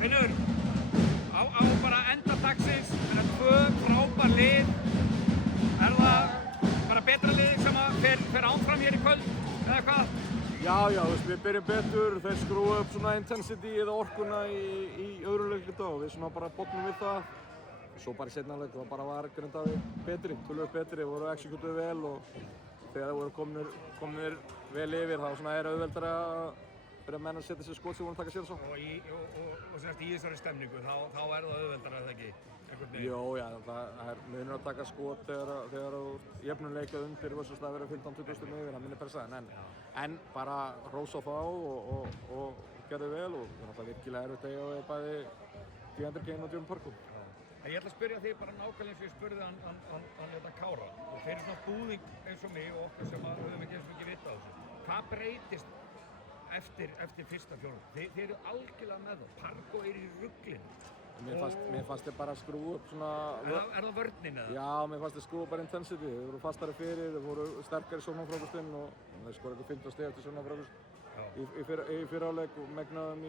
Finnur, á bara enda dagsins, það eru 2 frábær lið. Er það bara betra lið sem að fer áfram hér í kvöld, eða hvað? Já, við byrjum betur, þeir skrúa upp svona intensity eða orkuna í öðru leikluta og við svona bara botnum við það. Svo bara í seinna leik var bara Grindavík betri, töluvert betri, voru executuð vel og þegar það voru komnir vel yfir þá svona auðveldara fyrir að menn að setja sér skot sem voru að taka sér svo. Og semst í þessari stemningu, þá er það auðveldara eða ekki? Jó, já, það er munur að taka skot þegar þú jöfnum leikað undir versus það verður 15-20 stum yfir, það minni pressaðin. En bara hrós á þá og gerðu vel og það er náttúrulega virkilega erfitt að eiga við bæði Deandre Kane og Jordan Parker. Ég ætla að spyrja þig bara nákvæmlega eins og ég spurði hann þetta Kára. Og fyrir svona búðing eins og mig og okkur sem höfum ekki eins og ekki vita á þessu. Hvað breytist eftir fyrsta fjórðung? Þeir eru algjörlega með það. Parko er í ruglinu. Mér fannst þeir bara skrúa upp svona... Er það vörnin eða? Já, mér fannst þeir skrúa bara intensity. Þeir voru fastari fyrir, þeir voru sterkari sóknarfrákastinn og þeir skoraði 15 stig eftir sóknarfrákast í fyrra áleik og megnaðum í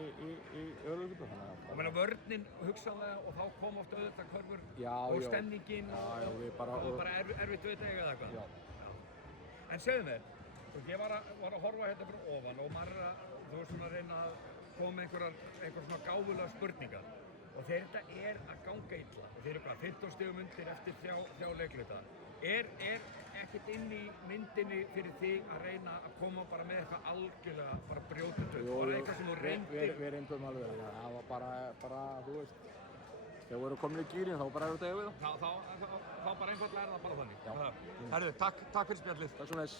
öðruleikluta. Og meina vörnin hugsanlega og þá kom oft auðvitað körfur og stemningin og bara erfitt við þetta eða eitthvað. Já. En segðu mér, ég var að horfa hérna fyrir ofan og maður þú veist svona að reyna að koma með einhver svona gáfulega spurningar. Og þegar þetta er að ganga illa og þeir eru bara 15 stigum undir eftir þrjá leikluta, er ekkert inn í myndinni fyrir þig að reyna að koma bara með eitthvað algjörlega bara brjótandi? Bara eitthvað sem þú reyndir? Við reyndum alveg, það var bara, þú veist, þegar við vorum komin í gýrin þá bara erfitt að eiga við það. Þá bara einfaldlega er það bara þannig? Já. Herðu, takk fyrir spjallið. Takk svo næst.